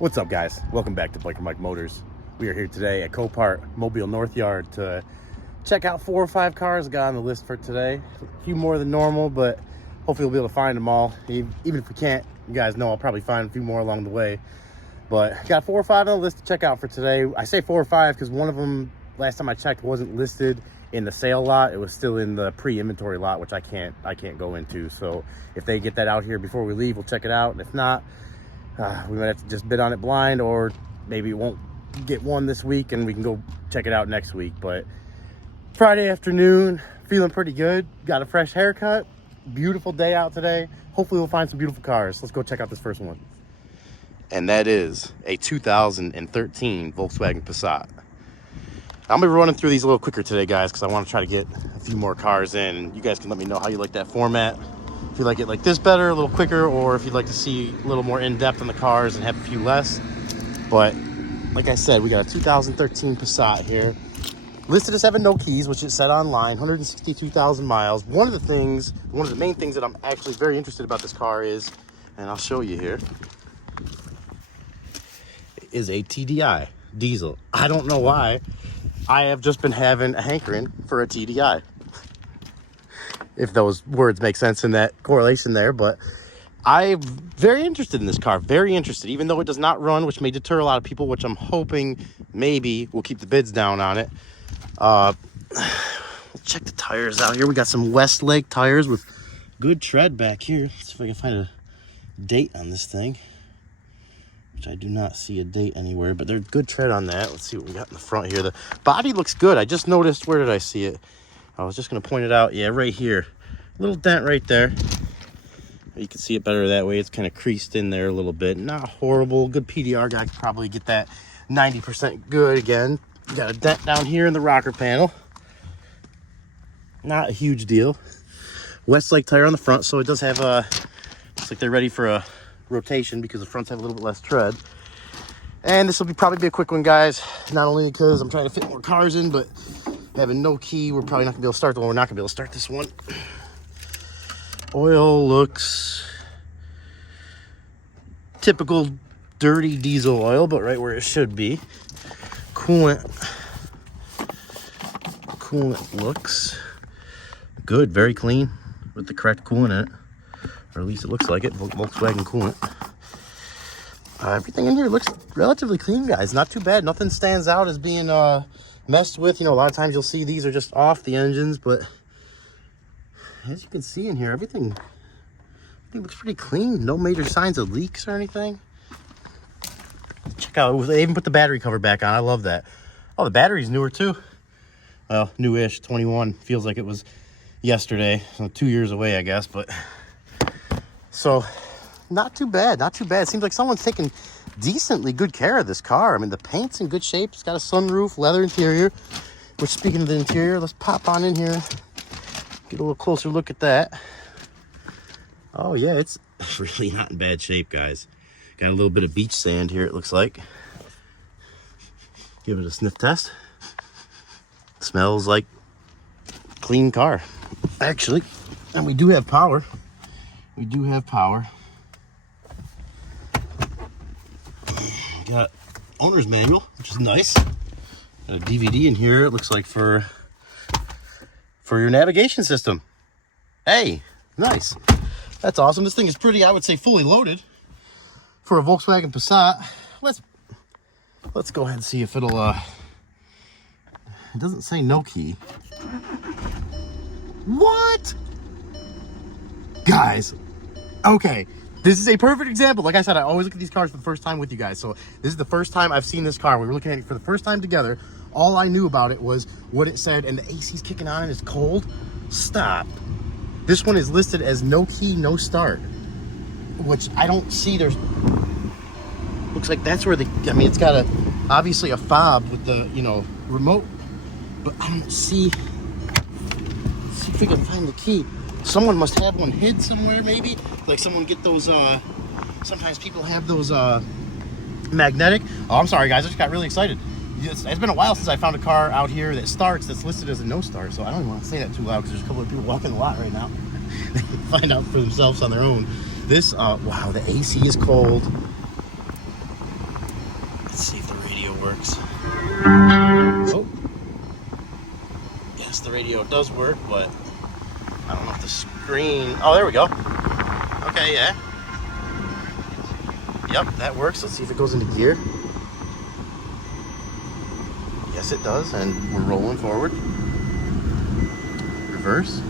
What's up, guys? Welcome back to Biker Mike Motors. We are here today at Copart Mobile North Yard to check out 4 or 5 cars I got on the list for today. A few more than normal, but hopefully we'll be able to find them all. Even if we can't, you guys know I'll probably find a few more along the way. But got 4 or 5 on the list to check out for today. I say 4 or 5 because one of them, last time I checked, wasn't listed in the sale lot. It was still in the pre-inventory lot, which I can't go into. So if they get that out here before we leave, we'll check it out. And if not, we might have to just bid on it blind, or maybe we won't get one this week and we can go check it out next week. But Friday afternoon, feeling pretty good. Got a fresh haircut. Beautiful day out today. Hopefully we'll find some beautiful cars. Let's go check out this first one. And that is a 2013 Volkswagen Passat. I'm gonna be running through these a little quicker today, guys, because I want to try to get a few more cars in. And you guys can let me know how you like that format. If you like it like this better, a little quicker, or if you'd like to see a little more in-depth on the cars and have a few less. But like I said, we got a 2013 Passat here. Listed as having no keys, which it said online, 162,000 miles. One of the main things that I'm actually very interested about this car is, and I'll show you here, is a TDI diesel. I don't know why. I have just been having a hankering for a TDI. If those words make sense in that correlation there, but I'm very interested in this car, very interested, even though it does not run, which may deter a lot of people, which I'm hoping maybe will keep the bids down on it. We'll check the tires out here. We got some Westlake tires with good tread back here. Let's see if I can find a date on this thing, which I do not see a date anywhere, but there's good tread on that. Let's see what we got in the front here. The body looks good. I just noticed, where did I see it? I was just going to point it out. Yeah, right here. Little dent right there. You can see it better that way. It's kind of creased in there a little bit. Not horrible. Good PDR guy could probably get that 90% good again. Got a dent down here in the rocker panel. Not a huge deal. Westlake tire on the front, so it does have a... looks like they're ready for a rotation because the fronts have a little bit less tread. And this will probably be a quick one, guys. Not only because I'm trying to fit more cars in, but having no key, we're probably not gonna be able to start the one. We're not gonna be able to start this one. Oil looks typical dirty diesel oil, but right where it should be. Coolant looks good, very clean, with the correct coolant in it, or at least it looks like it. Volkswagen coolant. Everything in here looks relatively clean, guys. Not too bad. Nothing stands out as being messed with. You know, a lot of times you'll see these are just off the engines, but as you can see in here, everything looks pretty clean. No major signs of leaks or anything. Check out, they even put the battery cover back on. I love that. Oh, the battery's newer too. Well, newish, 21. Feels like it was yesterday. So 2 years away, I guess. But so not too bad, not too bad. It seems like someone's taking decently good care of this car. I mean, the paint's in good shape. It's got a sunroof, leather interior. Which, speaking of the interior, let's pop on in here. Get a little closer look at that. Oh yeah, it's really not in bad shape, guys. Got a little bit of beach sand here, it looks like. Give it a sniff test. Smells like clean car, actually. And we do have power. We do have power. Got owner's manual, which is nice. Got a DVD in here, it looks like for your navigation system. Hey, nice. That's awesome. This thing is pretty, I would say, fully loaded for a Volkswagen Passat. Let's go ahead and see if it'll it doesn't say no key. What? Guys, okay, this is a perfect example. Like I said, I always look at these cars for the first time with you guys. So this is the first time I've seen this car. We were looking at it for the first time together. All I knew about it was what it said, and the AC's kicking on and it's cold. Stop. This one is listed as no key, no start, which I don't see. There's, looks like that's where I mean, it's got obviously a fob with the, you know, remote, but I don't see. Let's see if we can find the key. Someone must have one hid somewhere, maybe. Like someone get those, sometimes people have those magnetic. Oh, I'm sorry, guys. I just got really excited. It's been a while since I found a car out here that starts that's listed as a no start, so I don't even want to say that too loud because there's a couple of people walking the lot right now. They can find out for themselves on their own. This, wow, the AC is cold. Let's see if the radio works. Oh, yes, the radio does work, but I don't know if the screen... Oh, there we go. Okay, yeah. Yep, that works. Let's see if it goes into gear. Yes, it does, and we're rolling forward. Reverse.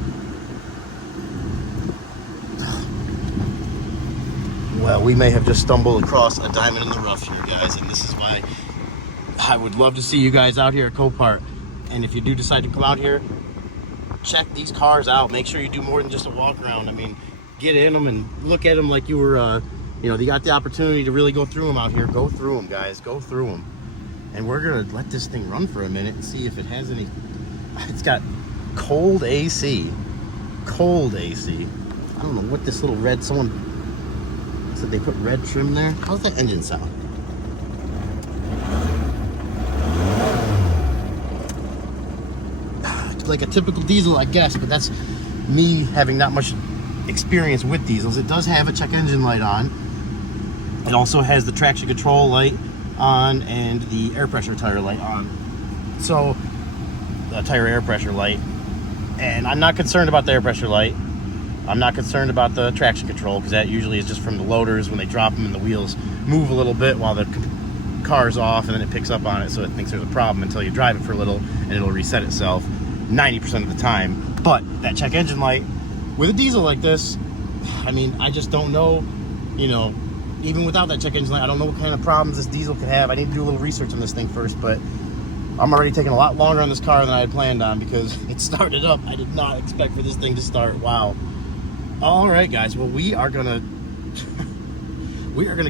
Well, we may have just stumbled across a diamond in the rough here, guys, and this is why I would love to see you guys out here at Copart. And if you do decide to come out here, check these cars out. Make sure you do more than just a walk around. I mean, get in them and look at them like you were, you know, you got the opportunity to really go through them out here. Go through them, guys. Go through them. And we're going to let this thing run for a minute and see if it has any... It's got cold AC. Cold AC. I don't know what this little red... Someone said they put red trim there. How's that engine sound? Like a typical diesel, I guess, but that's me having not much experience with diesels. It does have a check engine light on. It also has the traction control light on and the air pressure tire light on. So the tire air pressure light, and I'm not concerned about the air pressure light. I'm not concerned about the traction control, because that usually is just from the loaders when they drop them and the wheels move a little bit while the car's off, and then it picks up on it, so it thinks there's a problem until you drive it for a little and it'll reset itself 90% of the time. But that check engine light with a diesel like this, I mean, I just don't know, you know, even without that check engine light, I don't know what kind of problems this diesel could have. I need to do a little research on this thing first, but I'm already taking a lot longer on this car than I had planned on because it started up. I did not expect for this thing to start. Wow. All right, guys. Well, we are gonna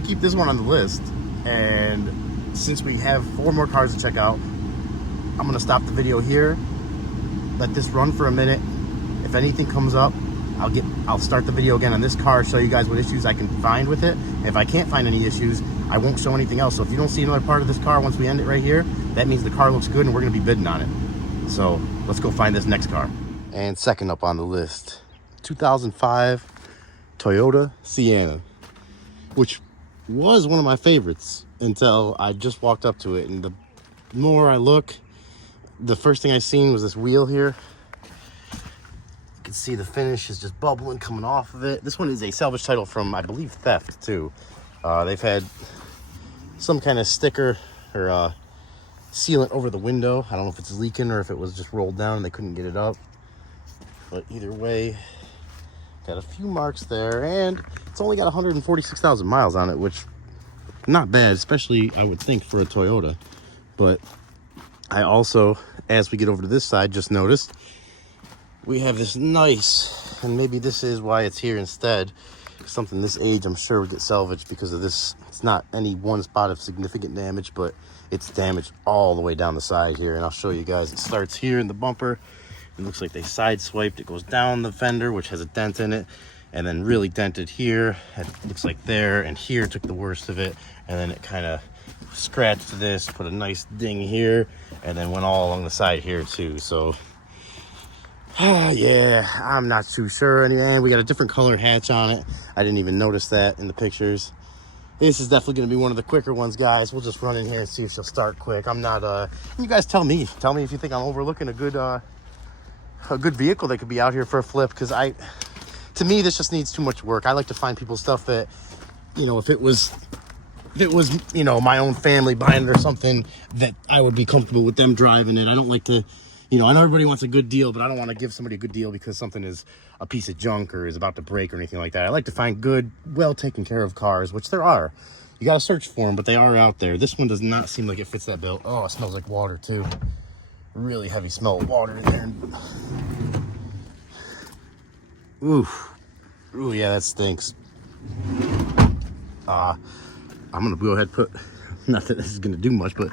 keep this one on the list, and since we have 4 more cars to check out, I'm gonna stop the video here. Let this run for a minute. If anything comes up, I'll start the video again on this car, show you guys what issues I can find with it. If I can't find any issues, I won't show anything else. So if you don't see another part of this car once we end it right here, that means the car looks good and we're gonna be bidding on it. So let's go find this next car. And second up on the list, 2005 Toyota Sienna, which was one of my favorites until I just walked up to it. And the more I look, the first thing I seen was this wheel here. You can see the finish is just bubbling coming off of it. This one is a salvage title from, I believe, theft too. They've had some kind of sticker or sealant over the window. I don't know if it's leaking or if it was just rolled down and they couldn't get it up. But either way, got a few marks there, and it's only got 146,000 miles on it, which not bad, especially I would think for a Toyota. But I also, as we get over to this side, just noticed we have this nice, and maybe this is why it's here instead, something this age I'm sure would get salvaged because of this. It's not any one spot of significant damage, but it's damaged all the way down the side here, and I'll show you guys. It starts here in the bumper. It looks like they side swiped. It goes down the fender, which has a dent in it, and then really dented here. It looks like there, and here took the worst of it, and then it kind of scratched this, put a nice ding here, and then went all along the side here too. So yeah, I'm not too sure. And we got a different color hatch on it. I didn't even notice that in the pictures. This is definitely going to be one of the quicker ones, guys. We'll just run in here and see if she'll start quick. I'm not you guys tell me if you think I'm overlooking a good vehicle that could be out here for a flip, because to me this just needs too much work. I like to find people stuff that, you know, if it was, you know, my own family buying it or something, that I would be comfortable with them driving it. I don't like to, you know, I know everybody wants a good deal, but I don't want to give somebody a good deal because something is a piece of junk or is about to break or anything like that. I like to find good, well taken care of cars, which there are. You got to search for them, but they are out there. This one does not seem like it fits that bill. Oh, it smells like water too. Really heavy smell of water in there. Ooh, yeah, that stinks. I'm gonna go ahead and put, not that this is gonna do much, but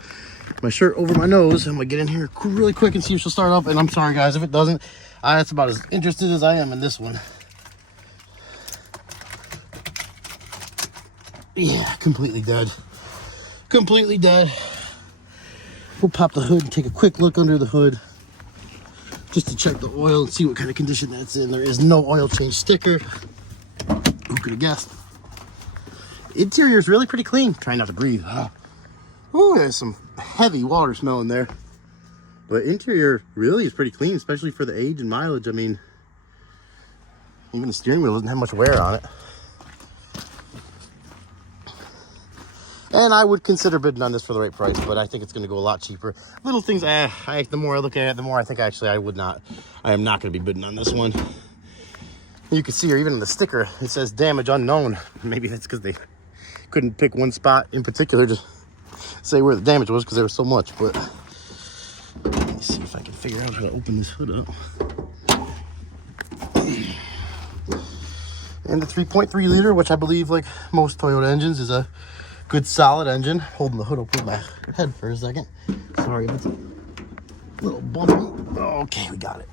my shirt over my nose. I'm gonna get in here really quick and see if she'll start up. And I'm sorry, guys, if it doesn't. That's about as interested as I am in this one. Yeah, completely dead. Completely dead. We'll pop the hood and take a quick look under the hood just to check the oil and see what kind of condition that's in. There is no oil change sticker. Who could have guessed? Interior is really pretty clean. Try not to breathe. Ooh, there's some heavy water smell in there. But interior really is pretty clean, especially for the age and mileage. I mean, even the steering wheel doesn't have much wear on it. And I would consider bidding on this for the right price, but I think it's going to go a lot cheaper. Little things, the more I look at it, the more I think actually I am not going to be bidding on this one. You can see here, even in the sticker, it says damage unknown. Maybe that's because they couldn't pick one spot in particular to say where the damage was because there was so much. But let me see if I can figure out how to open this hood up. And the 3.3 liter, which I believe, like most Toyota engines, is a good solid engine. Holding the hood up with my head for a second. Sorry if it's a little bumpy. Okay, we got it.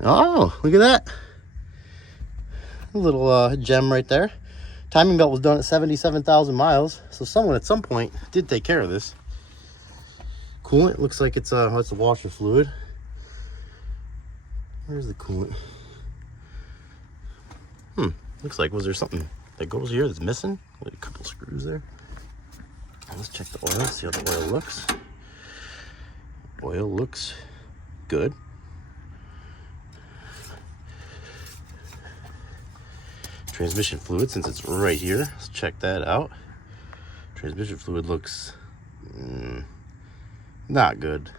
Oh, look at that. A little gem right there. Timing belt was done at 77,000 miles. So someone at some point did take care of this. Coolant looks like it's a washer fluid. Where's the coolant? Looks like, was there something that goes here that's missing? Like a couple screws there. Let's check the oil, see how the oil looks. Oil looks good. Transmission fluid, since it's right here, let's check that out. Transmission fluid looks not good.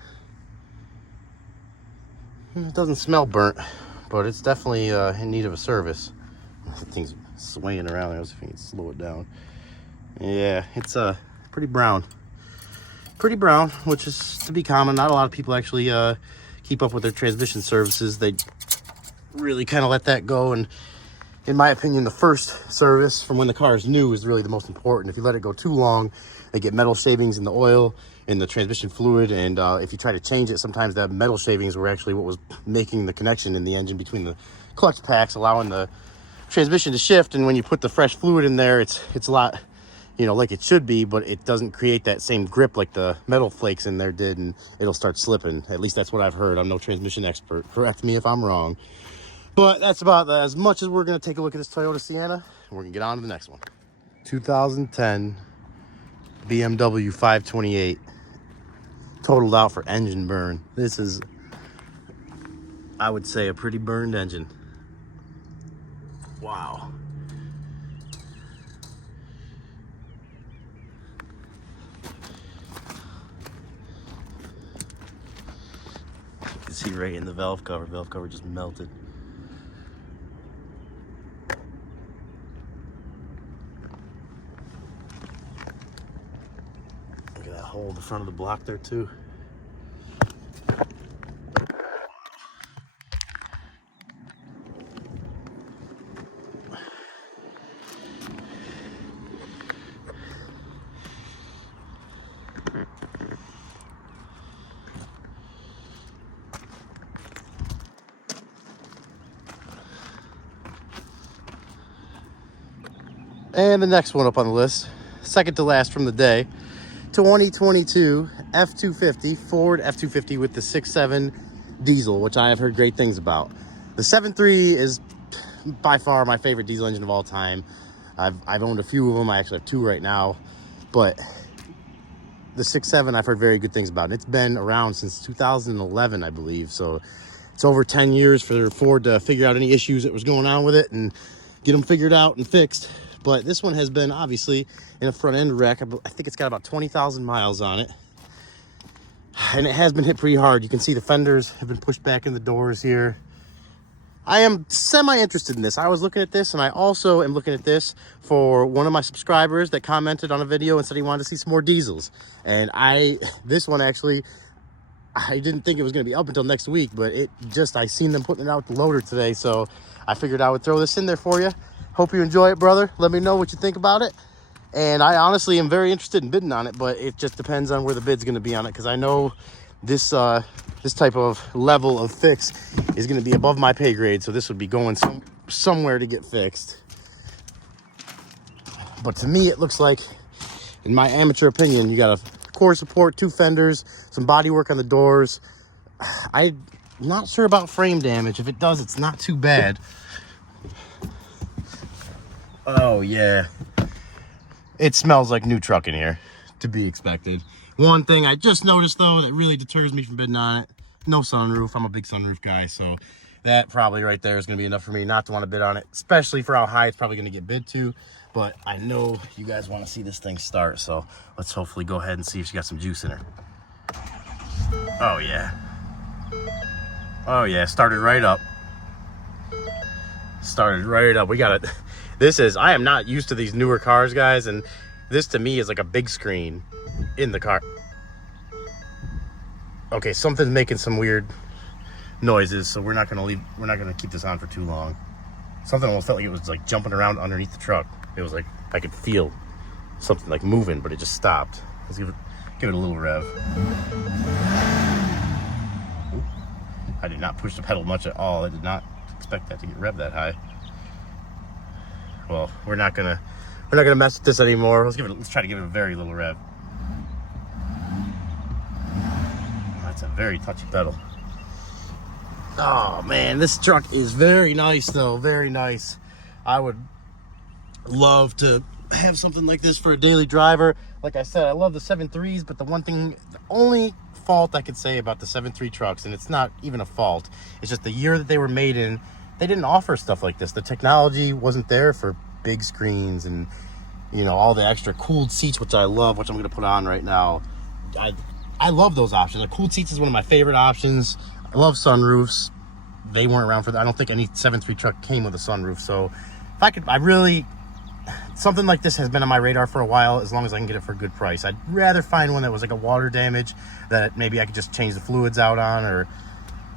It doesn't smell burnt, but it's definitely in need of a service. The thing's swaying around there. Let's see if we can slow it down. Yeah, it's pretty brown. Pretty brown, which is to be common. Not a lot of people actually keep up with their transmission services. They really kind of let that go, and in my opinion, the first service from when the car is new is really the most important. If you let it go too long, they get metal shavings in the oil, in the transmission fluid, and if you try to change it, sometimes that metal shavings were actually what was making the connection in the engine between the clutch packs, allowing the transmission to shift. And when you put the fresh fluid in there, it's a lot, like it should be, but it doesn't create that same grip like the metal flakes in there did, and it'll start slipping. At least that's what I've heard. I'm no transmission expert. Correct me if I'm wrong. But that's about as much as we're going to take a look at this Toyota Sienna. We're going to get on to the next one. 2010 BMW 528. Totaled out for engine burn. This is, I would say, a pretty burned engine. Wow. You can see right in the valve cover. Valve cover just melted. Look at that hole in the front of the block there too. And the next one up on the list, second to last from the day, 2022 F-350, Ford F-350 with the 6.7 diesel, which I have heard great things about. The 7.3 is by far my favorite diesel engine of all time. I've owned a few of them. I actually have two right now, but the 6.7 I've heard very good things about. And it's been around since 2011, I believe. So it's over 10 years for Ford to figure out any issues that was going on with it and get them figured out and fixed. But this one has been obviously in a front end wreck. I think it's got about 20,000 miles on it. And it has been hit pretty hard. You can see the fenders have been pushed back in the doors here. I am semi-interested in this. I was looking at this, and I also am looking at this for one of my subscribers that commented on a video and said he wanted to see some more diesels. And this one actually, I didn't think it was going to be up until next week, but I seen them putting it out with the loader today, so I figured I would throw this in there for you. Hope you enjoy it, brother. Let me know what you think about it. And I honestly am very interested in bidding on it, but it just depends on where the bid's going to be on it, because I know this type of level of fix is going to be above my pay grade, so this would be going somewhere to get fixed. But to me, it looks like, in my amateur opinion, you got a core support, two fenders, some body work on the doors. I'm not sure about frame damage. If it does, it's not too bad. Oh yeah, It smells like new truck in here, to be expected. One thing I just noticed though that really deters me from bidding on it, no sunroof. I'm a big sunroof guy, so that probably right there is going to be enough for me not to want to bid on it, especially for how high it's probably going to get bid to. But I know you guys want to see this thing start, so let's hopefully go ahead and see if she got some juice in her. Oh yeah. Oh yeah, started right up. Started right up. We got it. This is, I am not used to these newer cars, guys, and this to me is like a big screen in the car. Okay, something's making some weird noises, so we're not gonna keep this on for too long. Something almost felt like it was like jumping around underneath the truck. It was like I could feel something like moving, but it just stopped. Let's give it a little rev. Ooh. I did not push the pedal much at all. I did not expect that to get rev that high. Well, we're not gonna mess with this anymore. Let's try to give it a very little rev. That's a very touchy pedal. Oh man, this truck is very nice though, very nice. I would love to have something like this for a daily driver. Like I said, I love the 7.3s, but the only fault I could say about the 7.3 trucks, and it's not even a fault, it's just the year that they were made in, they didn't offer stuff like this. The technology wasn't there for big screens and, you know, all the extra cooled seats, which I love, which I'm going to put on right now. I love those options. The cooled seats is one of my favorite options. I love sunroofs. They weren't around for that. I don't think any 7.3 truck came with a sunroof. So if I could, something like this has been on my radar for a while, as long as I can get it for a good price. I'd rather find one that was like a water damage that maybe I could just change the fluids out on, or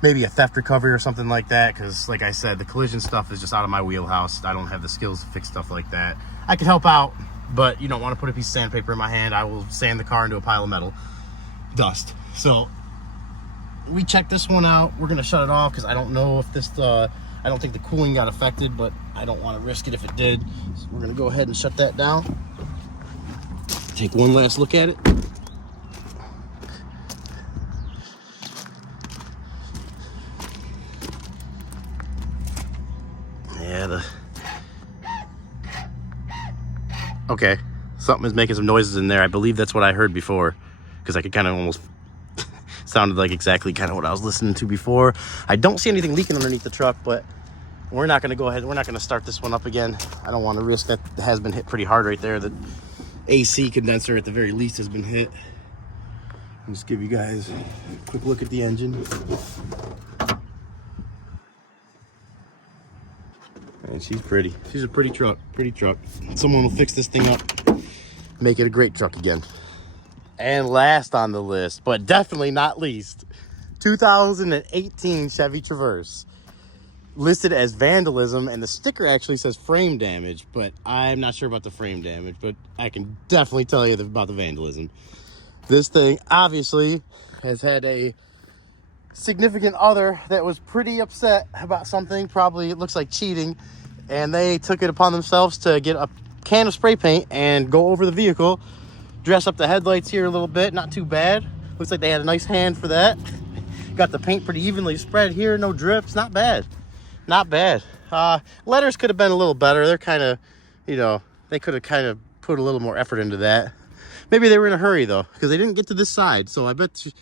maybe a theft recovery or something like that, because like I said, the collision stuff is just out of my wheelhouse. I don't have the skills to fix stuff like that. I could help out, but you don't want to put a piece of sandpaper in my hand. I will sand the car into a pile of metal dust. So we checked this one out. We're gonna shut it off because I don't know if this I don't think the cooling got affected, but I don't want to risk it if it did. So we're gonna go ahead and shut that down, take one last look at it. Okay, something is making some noises in there. I believe that's what I heard before, because I could kind of almost sounded like exactly kind of what I was listening to before. I don't see anything leaking underneath the truck, but we're not going to go ahead. We're not going to start this one up again. I don't want to risk that. It has been hit pretty hard right there. The AC condenser at the very least has been hit. I'll just give you guys a quick look at the engine. And she's pretty. She's a pretty truck. Pretty truck. Someone will fix this thing up, make it a great truck again. And last on the list, but definitely not least, 2018 Chevy Traverse. Listed as vandalism, and the sticker actually says frame damage, but I'm not sure about the frame damage, but I can definitely tell you about the vandalism. This thing obviously has had a significant other that was pretty upset about something. Probably, it looks like cheating, and they took it upon themselves to get a can of spray paint and go over the vehicle, dress up the headlights here a little bit. Not too bad. Looks like they had a nice hand for that. Got the paint pretty evenly spread here, no drips. Not bad, not bad. Letters could have been a little better. They're kind of, you know, they could have kind of put a little more effort into that. Maybe they were in a hurry though, because they didn't get to this side. So I bet you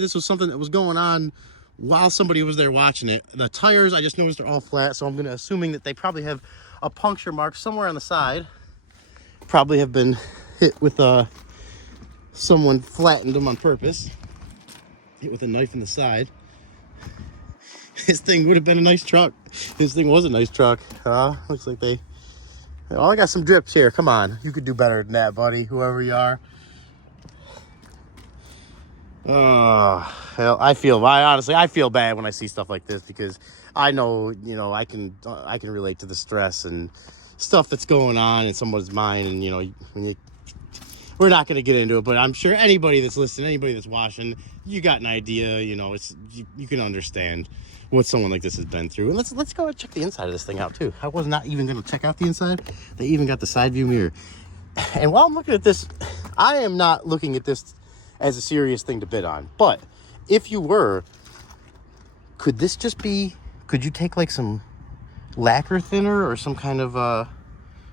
this was something that was going on while somebody was there watching it. The tires, I just noticed, are all flat, so I'm gonna assuming that they probably have a puncture mark somewhere on the side. Probably have been hit with someone flattened them on purpose. Hit with a knife in the side. This thing would have been a nice truck. This thing was a nice truck. Looks like they... Oh, I got some drips here. Come on. You could do better than that, buddy, whoever you are. Oh, hell, I feel bad when I see stuff like this, because I know, you know, I can relate to the stress and stuff that's going on in someone's mind. And, you know, we're not going to get into it, but I'm sure anybody that's listening, anybody that's watching, you got an idea, you know, you can understand what someone like this has been through. And let's go and check the inside of this thing out too. I was not even going to check out the inside. They even got the side view mirror. And while I'm looking at this, I am not looking at this as a serious thing to bid on. But if you were, could you take like some lacquer thinner or some kind of,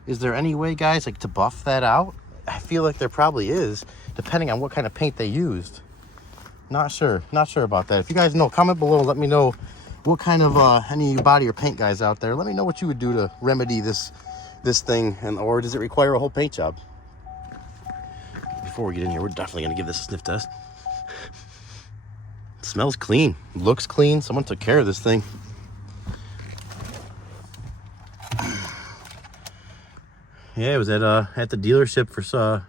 is there any way, guys, like to buff that out? I feel like there probably is, depending on what kind of paint they used. Not sure about that. If you guys know, comment below, let me know what kind of any of you body or paint guys out there, let me know what you would do to remedy this thing, and or does it require a whole paint job? Before we get in here, we're definitely gonna give this a sniff test. It smells clean, looks clean. Someone took care of this thing. Yeah, it was at the dealership for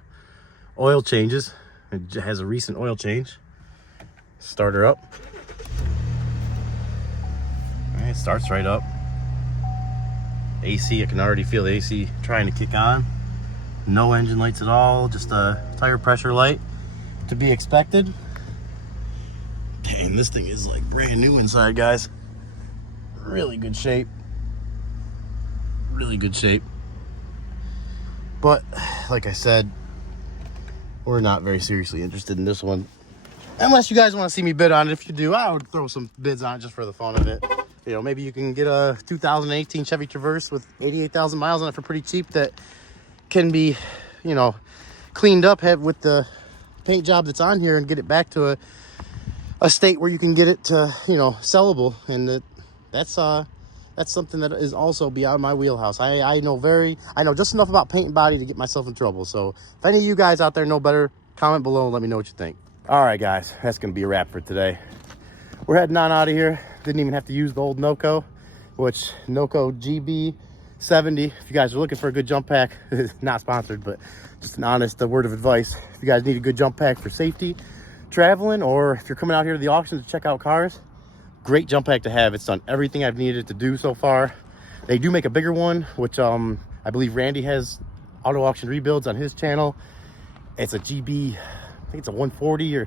oil changes. It has a recent oil change. Start her up. All right, it starts right up. AC, I can already feel the AC trying to kick on. No engine lights at all, just a tire pressure light to be expected. Dang, this thing is like brand new inside, guys. Really good shape. Really good shape. But like I said, we're not very seriously interested in this one. Unless you guys want to see me bid on it. If you do, I would throw some bids on it just for the fun of it. You know, maybe you can get a 2018 Chevy Traverse with 88,000 miles on it for pretty cheap that can be, you know, cleaned up with the paint job that's on here and get it back to a state where you can get it to, you know, sellable. And that's something that is also beyond my wheelhouse. I know just enough about paint and body to get myself in trouble. So if any of you guys out there know better, comment below and let me know what you think. All right, guys, that's gonna be a wrap for today. We're heading on out of here. Didn't even have to use the old Noco, which Noco GB70. If you guys are looking for a good jump pack, not sponsored, but just an honest word of advice. If you guys need a good jump pack for safety, traveling, or if you're coming out here to the auction to check out cars, great jump pack to have. It's done everything I've needed it to do so far. They do make a bigger one, which I believe Randy has auto auction rebuilds on his channel. It's a GB, I think it's a 140 or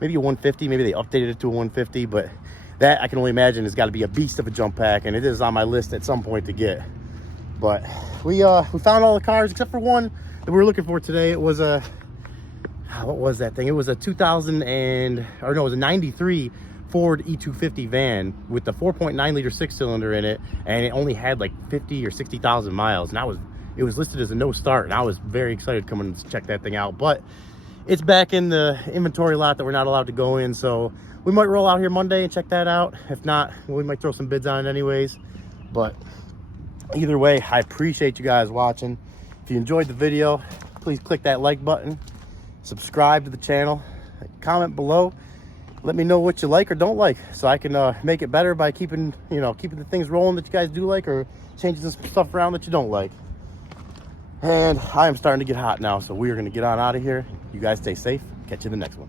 maybe a 150. Maybe they updated it to a 150, but that I can only imagine has got to be a beast of a jump pack, and it is on my list at some point to get. But we found all the cars except for one that we were looking for today. It was a, what was that thing? It was a 93 Ford E-350 van with the 4.9 liter 6-cylinder in it, and it only had like 50 or 60,000 miles, and it was listed as a no start, and I was very excited coming to check that thing out. But it's back in the inventory lot that we're not allowed to go in, so we might roll out here Monday and check that out. If not, we might throw some bids on it anyways. But either way, I appreciate you guys watching. If you enjoyed the video, please click that like button, subscribe to the channel, comment below. Let me know what you like or don't like, so I can make it better by keeping the things rolling that you guys do like, or changing some stuff around that you don't like. And I am starting to get hot now, so we are going to get on out of here. You guys stay safe. Catch you in the next one.